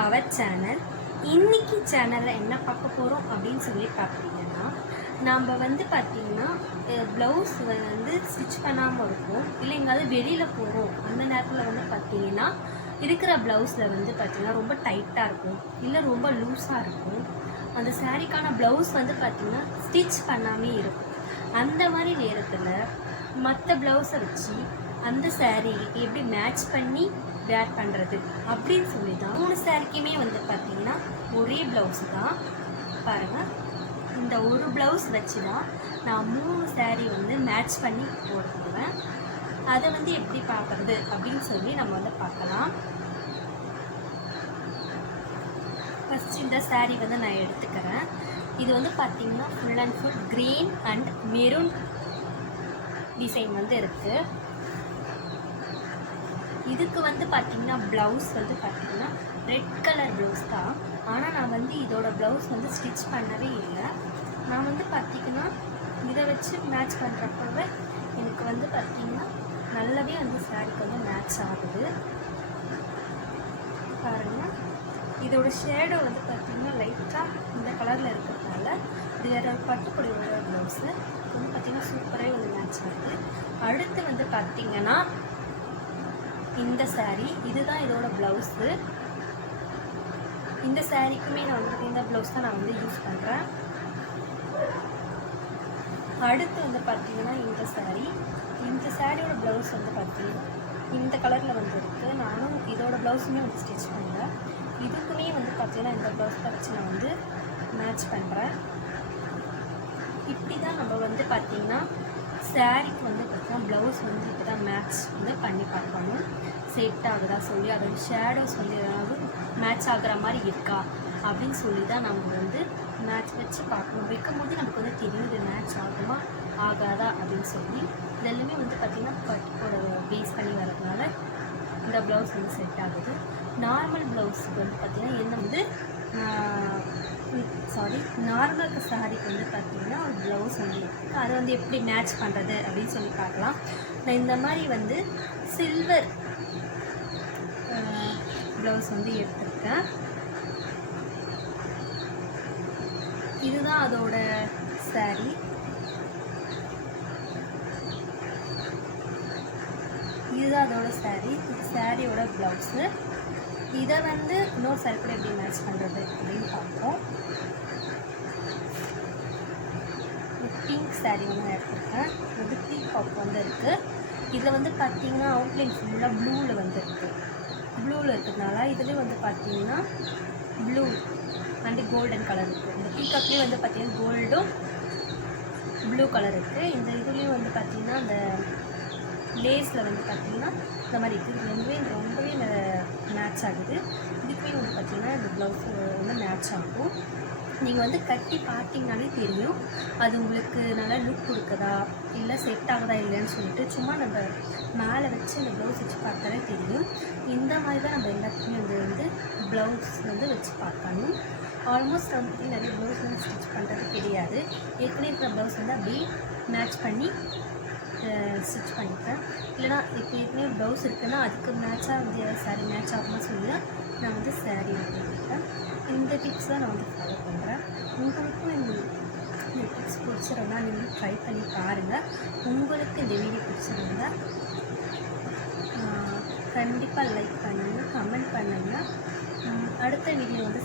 Our channel. இன்னைக்கு சேனலில் என்ன பார்க்க போகிறோம் அப்படின்னு சொல்லி பார்த்தீங்கன்னா, நாம் வந்து பார்த்திங்கன்னா ப்ளவுஸ் வந்து ஸ்டிச் பண்ணாமல் இருக்கும், இல்லை எங்காவது வெளியில் போகிறோம் அந்த நேரத்தில் வந்து பார்த்திங்கன்னா இருக்கிற ப்ளவுஸில் வந்து பார்த்திங்கன்னா ரொம்ப டைட்டாக இருக்கும், இல்லை ரொம்ப லூஸாக இருக்கும். அந்த சாரீக்கான ப்ளவுஸ் வந்து பார்த்திங்கன்னா ஸ்டிச் பண்ணாமே இருக்கும். அந்த மாதிரி நேரத்தில் மற்ற ப்ளவுஸை வச்சு அந்த சாரீக்கு எப்படி மேட்ச் பண்ணி வேர் பண்ணுறது அப்படின்னு சொல்லி தான் 3 சாரிக்குமே வந்து பார்த்திங்கன்னா ஒரே ப்ளவுஸ் தான். பாருங்கள், இந்த ஒரு ப்ளவுஸ் வச்சு தான் நான் 3 சாரீ வந்து மேட்ச் பண்ணி போட்டுக்குவேன். அதை வந்து எப்படி பார்க்குறது அப்படின்னு சொல்லி நம்ம வந்து பார்க்கலாம். ஃபஸ்ட்டு இந்த சாரீ வந்து நான் எடுத்துக்கிறேன். இது வந்து பார்த்திங்கன்னா full and full green and maroon design வந்து இருக்குது. இதுக்கு வந்து பார்த்திங்கன்னா ப்ளவுஸ் வந்து பார்த்திங்கன்னா ரெட் கலர் ப்ளவுஸ் தான். ஆனால் நான் வந்து இதோட ப்ளவுஸ் வந்து ஸ்டிச் பண்ணவே இல்லை. நான் வந்து பார்த்திங்கன்னா இதை வச்சு மேட்ச் பண்ணுறப்பவே எனக்கு வந்து பார்த்திங்கன்னா நல்லாவே வந்து சாரீக்கு வந்து மேட்ச் ஆகுது. பாருங்கள், இதோட ஷேடோ வந்து பார்த்திங்கன்னா லைட்டாக இந்த கலரில் இருக்கிறதுனால இது வேறு பட்டுப்பொடி வர ப்ளவுஸு வந்து பார்த்திங்கன்னா சூப்பராகவே வந்து மேட்ச் ஆகுது. அடுத்து வந்து பார்த்திங்கன்னா இந்த சாரீ, இதுதான் இதோட ப்ளவுஸு. இந்த சாரீக்குமே நான் வந்து இந்த ப்ளவுஸ் தான் நான் வந்து யூஸ் பண்ணுறேன். அடுத்து வந்து பார்த்திங்கன்னா இந்த சாரியோட ப்ளவுஸ் வந்து பார்த்திங்கன்னா இந்த கலரில் வந்து இருக்குது. நானும் இதோட ப்ளவுஸுமே வந்து ஸ்டிச் பண்ணுறேன். இதுக்குமே வந்து பார்த்திங்கன்னா இந்த ப்ளவுஸ் தான் வச்சு நான் வந்து மேட்ச் பண்ணுறேன். இப்படி தான் நம்ம வந்து பார்த்திங்கன்னா சாரீக்கு வந்து பார்த்திங்கன்னா ப்ளவுஸ் வந்து இப்படி தான் மேட்ச் வந்து பண்ணி பார்க்கணும். செட் ஆகுதா சொல்லி அதோட ஷேடோஸ் வந்து ஏதாவது மேட்ச் ஆகிற மாதிரி இருக்கா அப்படின்னு சொல்லி தான் நம்ம வந்து மேட்ச் வச்சு பார்க்கணும். வைக்கும்போது நமக்கு வந்து தெரியும் இது மேட்ச் ஆகுமா ஆகாதா அப்படின்னு சொல்லி. இதெல்லாமே வந்து பார்த்திங்கன்னா பட்டோட பேஸ் பண்ணி வரதுனால இந்த ப்ளவுஸ் வந்து செட் ஆகுது. நார்மல் ப்ளவுஸுக்கு வந்து பார்த்திங்கன்னா என்ன வந்து நார்மல் சாரீக்கு வந்து பார்த்திங்கன்னா ஒரு ப்ளவுஸ் வந்து இருக்குது. அதை வந்து எப்படி மேட்ச் பண்ணுறது அப்படின்னு சொல்லி பார்க்கலாம். நான் இந்த மாதிரி வந்து சில்வர் ப்ளவுஸ் வந்து எடுத்துருக்கேன். இதுதான் அதோட சாரீ. இதுதான் அதோட சாரீ. இது சாரியோட ப்ளவுஸு. இதை வந்து இன்னொரு சாரீ கூட எப்படி மேட்ச் பண்ணுறது அப்படின்னு பார்ப்போம். பிங்க் சாரீ வந்து நான் எடுத்துருக்கேன். இது பீகாக் வந்து இருக்குது. இதில் வந்து பார்த்திங்கன்னா அவுட்லைன் ஃபுல்லாக ப்ளூவில் வந்து இருக்குது. ப்ளூவில் இருக்கிறதுனால இதுலேயும் வந்து பார்த்திங்கன்னா ப்ளூ அண்டு கோல்டன் கலர் இருக்குது. இந்த பீகாக்லேயும் வந்து பார்த்திங்கன்னா கோல்டும் ப்ளூ கலர் இருக்குது. இந்த இதுலேயும் வந்து பார்த்திங்கன்னா அந்த லேஸில் வந்து பார்த்திங்கன்னா இந்த மாதிரி இருக்குது. ரொம்பவே மேட்ச் ஆகுது. இதுக்குமே வந்து பார்த்திங்கன்னா இந்த ப்ளவுஸ் வந்து மேட்ச் ஆகும். நீங்கள் வந்து கட்டி பார்த்திங்கனாலே தெரியும் அது உங்களுக்கு நல்லா லுக் கொடுக்குதா இல்லை செட் ஆகுதா இல்லைன்னு சொல்லிட்டு. சும்மா நம்ம மேலே வச்சு அந்த ப்ளவுஸ் வச்சு பார்த்தாலே தெரியும். இந்த மாதிரி தான் நம்ம எல்லாத்துக்குமே வந்து ப்ளவுஸ் வந்து வச்சு பார்க்கணும். ஆல்மோஸ்ட் வந்து நிறைய ப்ளவுஸ் வந்து ஸ்டிச் பண்ணுறது தெரியாது. ஏற்கனவே இருக்கிற ப்ளவுஸ் வந்து அப்படியே மேட்ச் பண்ணி ஸ்டிச் பண்ணிப்பேன். இல்லைனா இப்போ ஏற்கனவே ப்ளவுஸ் இருக்குன்னா அதுக்கு மேட்சாக வந்து சாரீ மேட்ச் ஆகுமா சொல்லி தான் நான் வந்து சாரீ வாங்கியிருக்கேன். இந்த டிப்ஸ் தான் நான் வந்து ஃபாலோ பண்ணுறேன். உங்களுக்கும் இந்த டிப்ஸ் பிடிச்சிருந்தா நீங்கள் ட்ரை பண்ணி பாருங்கள். உங்களுக்கு இந்த வீடியோ பிடிச்சிருந்தா கண்டிப்பாக லைக் பண்ணுங்கள், கமெண்ட் பண்ணுங்கள். அடுத்த வீடியோ வந்து